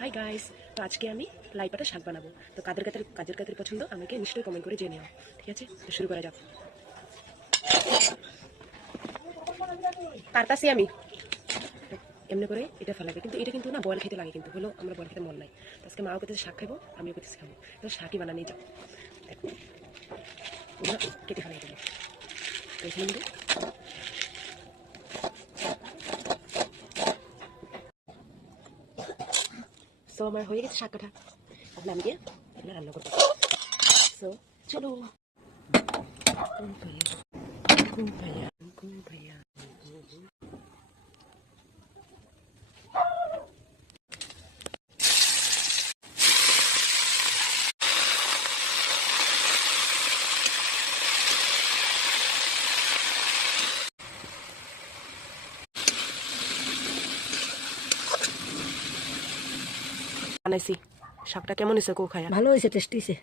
Hi guys, তো আজকে আমি লাই পাতা শাক বানাবো। তো কাদের কাদের পছন্দ আমাকে নিশ্চয়ই কমেন্ট করে জেনে নাও। ঠিক আছে, তো শুরু করা যাক। কাটতাছি আমি এমনি করে এটা ফেলাবে, কিন্তু এটা কিন্তু না বয়েল খেতে লাগে, কিন্তু হলো আমরা বয়েল খেতে মন নাই। তো আজকে মাও করতেছে শাক খাবো, আমিও করতেছি খাবো, তো শাকই বানানোই যাও। দেখো পুরো কেটে ফেলাই দেবো। তো এখানে কিন্তু সো আমার হয়ে গেছে শাক কাটা। এখন আমি দিয়ে এগুলো রান্না করবো। সো চলো। কোন ভাইয়া, কোন ভাইয়া, কোন ভাইয়া। বানাইছি শাকটা, কেমন হয়েছে কো খায়া? ভালো হয়েছে, টেস্টি হয়েছে।